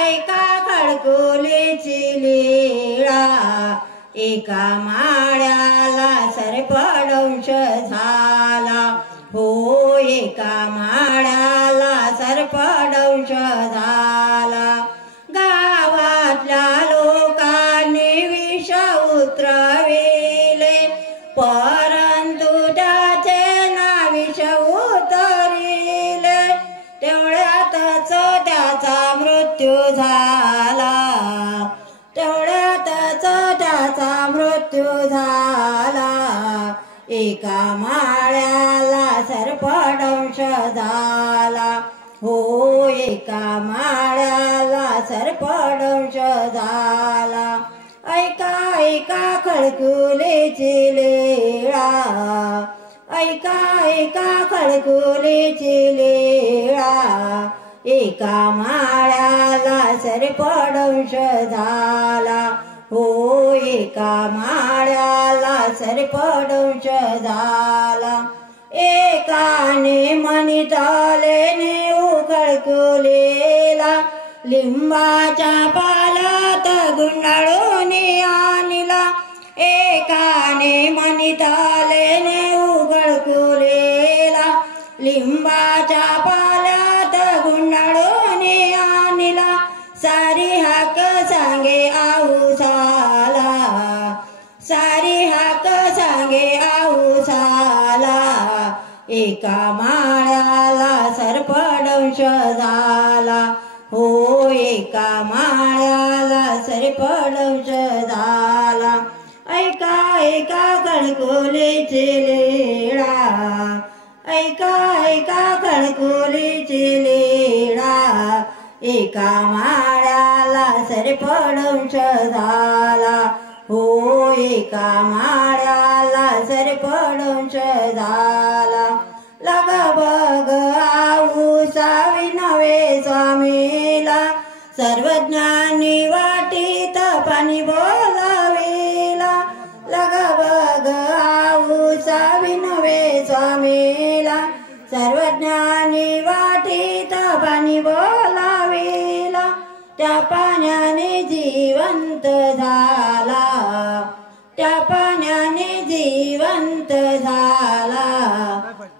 एका खडकोलीची लीळा, एका माळ्याला सर्पदंश झाला हो, एका माळ्याला सर्पदंश झाला। गावातल्या लोकांनी विष उतरविले, परंतु त्याचे ना विष उतरिले, तेवढ्यातच त्याचा मृत्यू झाला, तेवढ्यातच त्याचा मृत्यू झाला। एका माळ्याला सर्पदंश झाला हो, एका माळ्याला सर्पदंश झाला। ऐका एका खडकोलीची लीळा, ऐका एका खडकोलीची लीळा, एका माळ्याला सर्पदंश झाला हो, एका माळ्याला सर्पदंश झाला। एकाने मणितलेने खडकोलीला, लिंबाच्या पाल्यात गुंडाळून आणला। एकाने मणितलेने खडकोलीला, लिंबाच्या पाल्यात गुंडाळून आणला। सारी हाक सांगे आऊसाला, सारी हाक सांगे आऊसाला, एका माळ्याला सर्पदंश झाला हो, एका माळ्याला सर्पदंश झाला। ऐका एका खडकोलीची लीळा, ऐका एका खडकोलीची लीळा, एका माळ्याला सर्पदंश झाला हो, एका माळ्याला सर्पदंश झाला। लग बग आऊसा विनवे स्वामीला, सर्वज्ञानी वाटीत पाणी बोलाविला। लग बग आऊसा विनवे स्वामीला, सर्वज्ञानी वाटीत पाणी बोलाविला। त्या पाण्याने जिवंत झाला, त्या पाण्याने जिवंत झाला।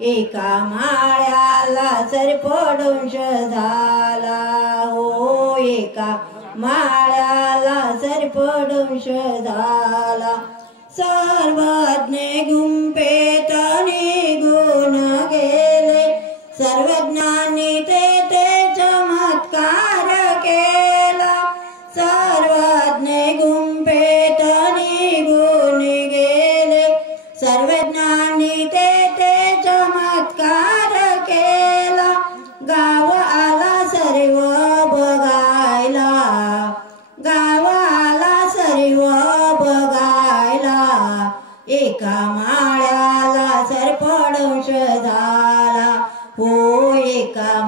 एका माळ्याला सर्पदंश झाला हो, एका माळ्याला सर्पदंश झाला। सर्वज्ञ गुंफेत निघून गेले, सर्वज्ञानी ते चमत्कार केला। सर्वज्ञ गुंफेत निघून गेले, सर्वज्ञानी ते चमत्कार केला। गाव आला सर्व बघायला, गाव आला सर्व बघायला, एका माळ्याला सर्पदंश झाला हो, एका